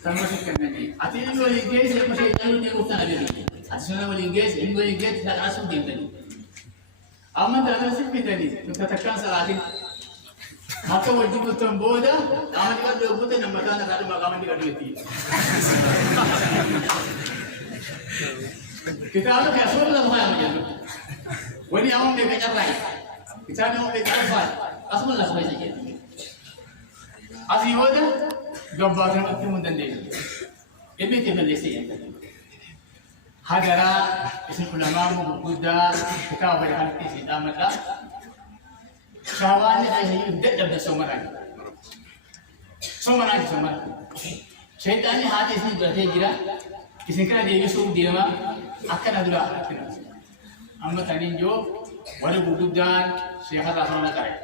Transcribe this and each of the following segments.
termasuk kami. Ati ini boleh guys, saya masih tahu dia urusan ada ni. Asal boleh guys, ini boleh guys tak asal dia tadi. Aman tak asal dia tadi. Kita takkan salah ni. Maka wajib betul boda. Aman kita dua betul nama kita nak ada makaman kita dua ti. Kita ada kasut lah macam macam. Wani awam dia macam lain. Kita ni awam dia kasut. Asal lah sampai saja. Asal boda. Gabbar yang itu mudah deh. Ini tiada lesi. Hagara isim ulama Buddha kita berikan isi damat lah. Syahwani ayah yudet dalam somaran. Somaran. Syaitan ni hati sini berarti kira. Isim kira dia Yusuf dia mah akan ada dua alat kena. Amma tani jo walau Buddha Syekhat asal nak kaya.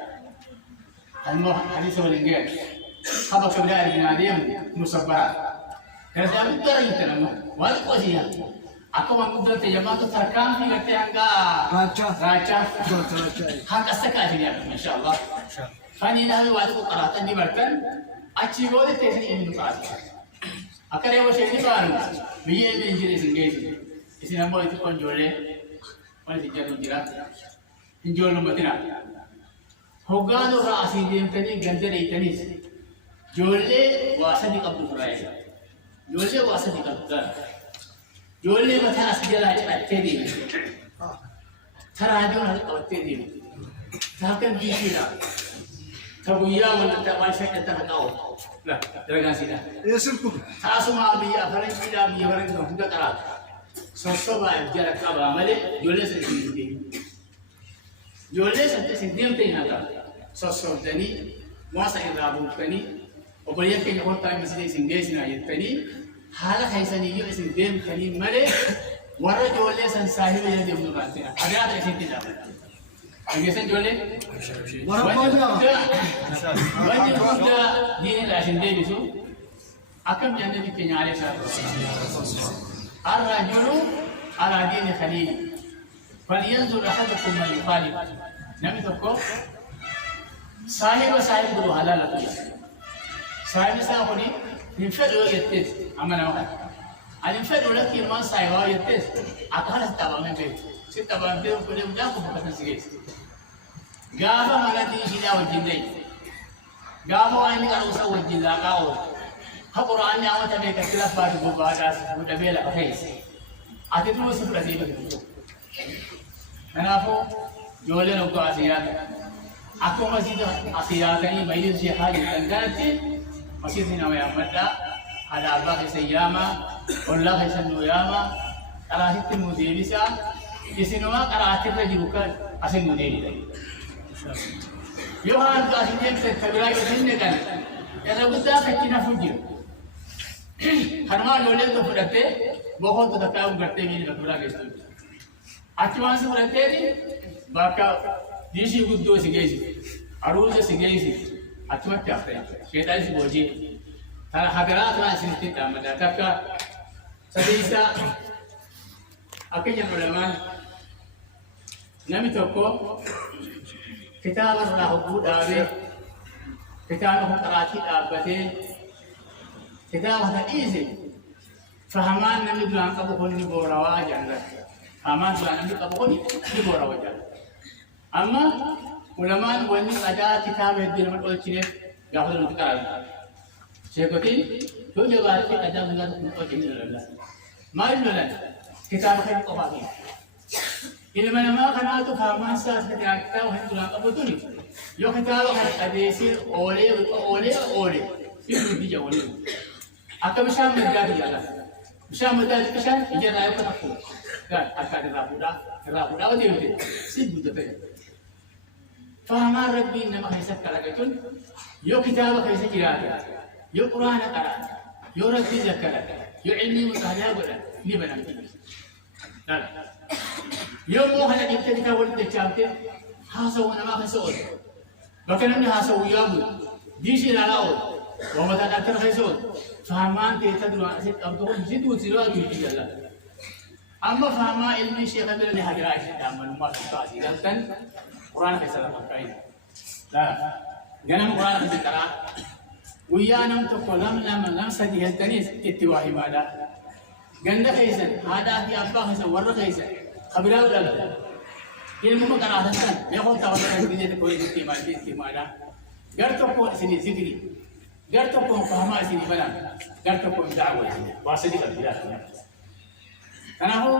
Almo hadis sebenarnya. Habaq keberadaan dinadiam musabbarat. Kerana saya itu orang itu nama. Walau kosinya. Aku mampu berterjemah tu terkam ni kata angka. Raja. Hak asal dia, masya Allah. Fani dah walau keratan di bertan. Aci boleh tesni ini mukas. Akar yang macam ni kan. Biar dia injil singgah. Isi nama itu konjole. Mana si jalan jirat. Injil nombor tiga. Hoga tu orang asing dia tadi ganjar itani. Jole wasa di kampung raya. Jole wasa di kampung. Jole macam sejarah ada tadi. Cara aja nak tadi. Takkan bisa. Tabuya mana tak masih kita tahu. Lah, jangan sila. Ya sirku. Asuma biya, barang kita biya barang itu sudah kalah. Sosok jarak kaba male jole sendiri. Jole sendiri tengah. Sosok tadi masa irabu tadi. وبريان كي يقول طيب مثل سنجيسنا يتني حالة هيسني يو سندم تني مرة ورا جولة سن ساهل يدي من بعدين أجا هذا شيء تلا سنجيسن جولة وين يبغى دين الأشين ده بيسو أكم جنة دي كنيارة شاب الرجل على دين خليل فلينظر أحدكم من يخالف نبي تقول صاحب برو حلال أقول Saya misalnya ni, infak dulu yetis, aman awak. Ada infak dulu lagi mana saya awak yetis, aku harus tahu member. Si tahu member boleh mudah aku bukan sikit. Gapa mana di sini awak jindai. Gapa ini kalau usah awak jindai kau. Hakuran ni awak tapi ketika baru berbadas, sudah bela pakai. Ada tu seperti itu. Kenapa? Jualan untuk asiat. Aku masih asiat ini bayar siapa yang tengah masih ni nama yang ada Allah kesayama, Allah kesanuyama, kalau hiti mudi bisa, isi nama kalau hati lagi bukan asin mudi lagi. Yohan kasih dia terbilang kesini kan, yang kita kecina fuji. Karena joleh tu berarti, bohong tu tak tahu berarti ini terbilang kesini. Acuan tu berarti ni, baka disi gudo sigesi, arusnya sigesi. Acuma tiap hari, kita isi boji. Kalau hagarat lah sinti tamat, tapi sedisa, akhirnya berlaman. Nami toko, kita harus lakukan dari, kita harus terati abadi, kita harus easy. Fahaman nami bilang kamu ni borawa jangan, fahaman bilang nami kamu ni borawa jangan. Amma ulama wani ada kitab yang dilakukan oleh Cina, gak perlu dikatakan. Saya katakan, tu juga ada dengan oleh Cina lah. Mari dulu, kitab yang kau pakai. Ini mana kerana tu fahaman sah kita tahu hendak apa tu ni. Yo kitab ada isi oleh, itu dia oleh. Akan bisa menjadi jalan. Bisa menjadi kesan, ia raya pun aku. Kan, akan rapuda apa dia? Si budak tu. Faham Rabbi nama hisab kalau ketun, yo kitab hisab kira, yo Quran kira, yo Rabbi kira, yo ilmu mutahaya kira, ini benar. Nah, yo mau hanya kita boleh tercapai, hasil nama hasil. Bahkan ini hasil yabu, di sini lalau, bawa tak ada hasil. Fahaman kita dulu asyik abdul jitu zira di jalan. Amma fahama ilmu syekh Abdul ni hadirat dalam maksud kan. Quran ke salah pakai. Dah, jangan Quran kita kara. ويانا تقول لم سدي التنيس اتواهي ماذا قال خيسا هذا في أبا خيسا ورا خيسا خبره ولا ilmu makaratan ya kau tahu kan ini tu kau itu mala gar to ko sini zikri gar to ko fahama sini bana gar to ko da'wa wasa di kabila kana ho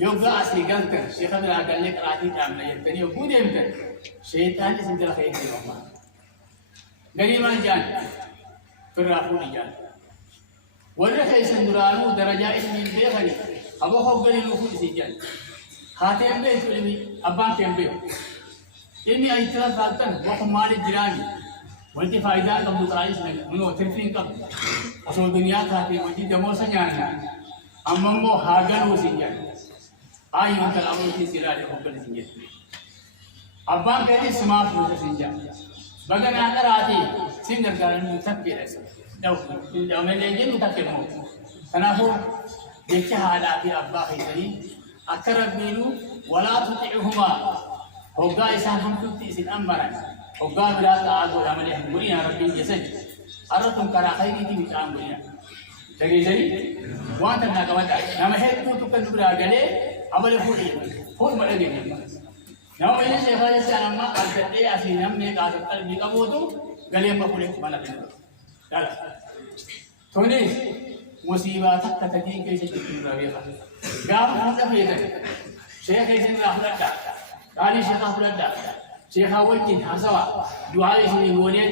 yoga asli gantar syekh abdul agal lek rati tam la yentani bude yemtan syaitan sindal khair di Allah garima jan firafu jan wala khaysan duranu darajat min bekhani abo ho gari lu fu sijan خاتم به علمي أبان كم به علمي أي ثلاث فاتن وهم مال الجيراني وانت فائدة كم تطالع سنة منو تفرين كم أصل الدنيا خاتم وانت دمو سنجانا أمم مو هاجر وسنجان آي من كلامه في سيرة لهم سنجان أبان كذي سماف سنجان بعدين أنا راتي سنجر كارن متفكر أسا لو من لين متفكر مو أنا هو دكتور هذا في أبا خيري أكرم منه ولا تطيعهما هوجا إنسان هم تبتئس الأمر هوجا بلا تعاقل عمله مرينا ربي يسج أردتم كرا خيري تبتعام مرينا تجيزني وانت ناقواتا نما هيك تكن برا جلي عمل فول ملقي نما إلى شيء هذا السلام ما أرسلت أسينام نيكا قلبي كبوتو جلي ما فولك ملقي لا تونيس مصيبة تكتدين كيس تكون ربيعة قام هذا فيدا شيخ يسمى أحمد قال شيخ أحمد شيخ وجد حسوا دعاء سني غوني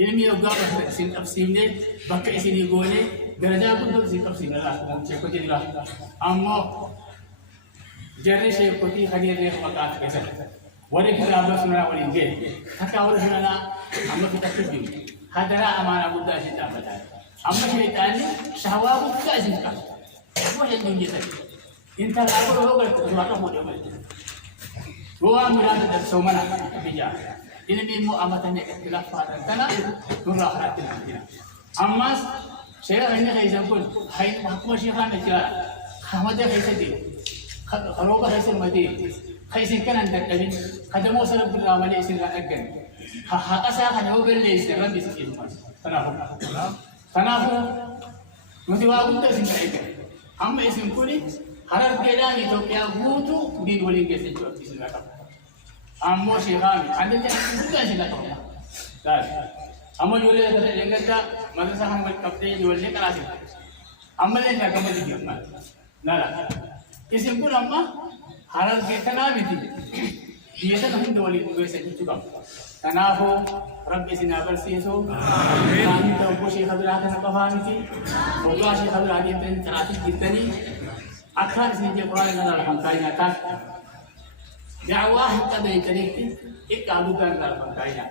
علمي يقام سن تفسير ده بكى سني غوني درجة كنت سن تفسير الله شيخ وجد الله أما جري شيخ كتي خدير ريح مكان كذا وريك الله سبحانه ولينجي حتى أول سنة أما في تكتب هذا أمانة بودا شيء تعمل أما شيطان شهوات كأزم كان هو اللي ينجز إنت لا أقول هو قلت سواء هو يوم هو مراد السومنا بيجا ini bimu amatan yang ikhtilaf pada tanah nurah hati amma saya ini kayak pun hai aku masih kan aja kamu aja kayak sedih kalau kau kayak mati kayak singkan anda tapi kada mau salah beramal isin agen hak asal kan aku beli isin di sini tanah nanti waktu itu singkan agen amma isin kuni harar keadaan itu kayak butuh di dua lagi sesuatu isin Ammo shehami, anda ni bukan sih nak tahu. Dah, ammo jual kata yang kata madrasah ham kapte jual ni kelas. Ammo ni nak kamu dia mana? Nala. Isim pun amma halal kita nak mesti. Dia tu kami jual itu saya cukup. Tanahu Rabbi sinabar siso. Kami tahu posisi khabar akan apa mesti. Moga sih khabar ada yang terhati kita ni. Akhir sini je Quran dan Al-Hamkai natas. Dakwah kita dari tadi ikadukan dalam kaya.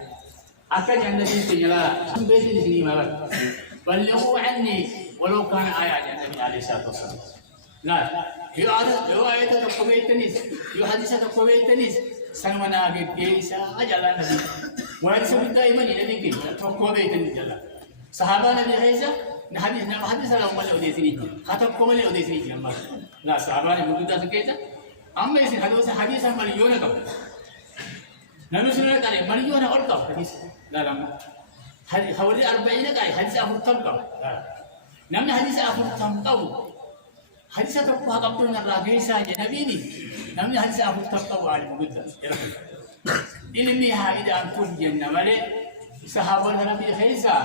Akan yang dari sini lah. Sampai di sini malah. Balighu anni walau kana ayat Nabi alaihi wasallam. Nah, riwayat itu kuwaitanis, hadis itu kuwaitanis. Sanwana agak isa ajalan Nabi. Waris kita iman ini kita kuwaitanis jalan. Sahabat Nabi Isa, hadis salah umat di sini. Kata kuwali di sini jalan. Nah, sahabat Nabi kita sekitar. أما يصير هذا حديث مليون كم نحن سنة كاري مليون أول كم حديث لا لا حوالي 40 كاري حديث أفر تام كم نحن حديث أفر تام كم حديث تقوى كم تنا راجع ساجي نبيني نحن حديث أفر تام كم على موجود إلمي هاي ده أنتم جنة ماله صحابة النبي خيسا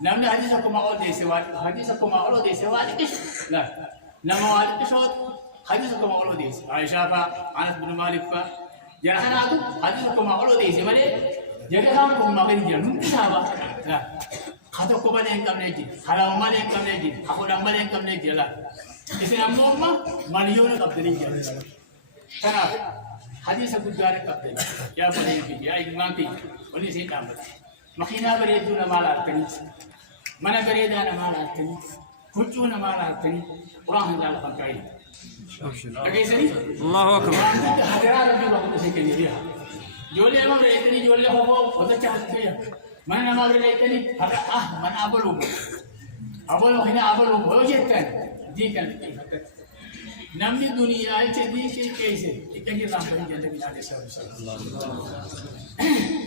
نحن حديث كم أول ديسوات حديث كم أول ديسوات كيش لا نما أول كيشوت حديثكم أولو ديس عائشة أنس بن مالك جل أنا حديثكم أولو ديس ماله جل هم ما كان جل نسابة لا خاتو كم عليه كم نجي خلا ما عليه كم نجي أقول ما عليه كم نجي لا إسلام نوما مليون كم نجي كنا حديث أبو جاري كم نجي يا بني في يا إمام في ولي سين كم مخينا بريدنا ما لا تني mana bereda nama latih, kucu nama latih, orang hendak lakukan kain. Agak sini. Allahu Akbar. Hadirat lebih bagus sekali dia. Jual emang berita ni jual apa? Otak cahaya dia. Mana nama berita ni? Mana abang? Abang ini abang. Bawa jetan. Jikan. نمني دنيا يتدي شيء كيسه يكفي رامبين جل من عليه الصلاة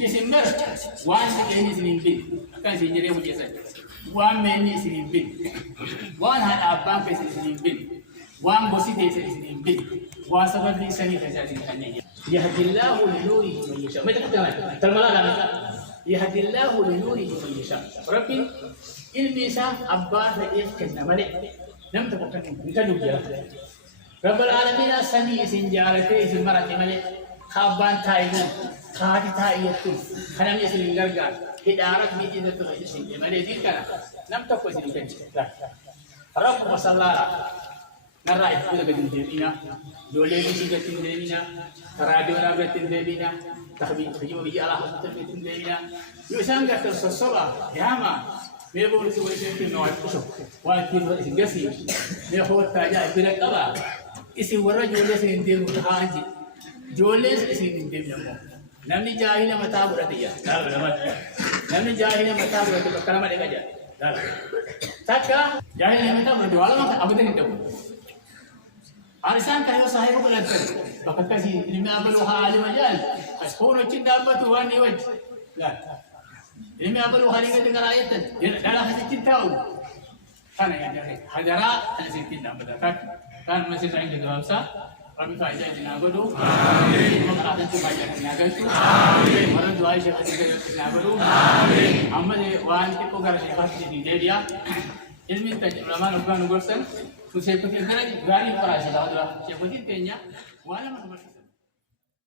يسمر وان سكيني سنين بين كان سيجري مجلسه وان مني سنين بين وان هذا أبان في سنين بين وان بوسي في سنين بين وان سبب لي سنين كذا سنين يهدي الله لنوره من يشاء ما تكتب ترملا يهدي الله لنوره من يشاء ربي الميسا أبان فإيش كنا ملك لم تكن نتلوجيا رب العالمين سني سنجارته سمرة ملك خابان تايمو خاتي تايتو خنام يسلم غرغار هدارك ميتي تتو يسلم ملك دين كنا لم تكن سنجارته رب مسلا نرى إفكار بدين دينا دولة بيجي بدين دينا راديو نابت دينا تخبي خيو بيجي على حسب بدين دينا يوسان كتر سوسوا يا ما ميبور سوى شيء نوع كشوف واكيد سنجسي ميهو تاجا إبرة كبا إسي ورا جولة سنديم كهانجي جولة سنديم يمو نمني جاهنا متى براديا نمني جاهنا متى براديا كلام ada aja taka jahilnya mata berdoa lah apa tadi itu arisan kayu sahibu belajar bahkan kasih ilmu abalu halim ajal aspono cinta apa tuhan ni waj lah ilmu abalu halim itu dengar ayat dalam hati cinta kan yang jahil hadara hanya cinta berdekat kan masih saya juga bisa kami faedah di nagodo amin mengarahkan supaya nagodo amin orang doa siapa juga nagodo amin amal wan itu gara siapa di dia ilmu tadi ulama nubuan nugursan tu siapa yang gara gari para siapa siapa tanya wana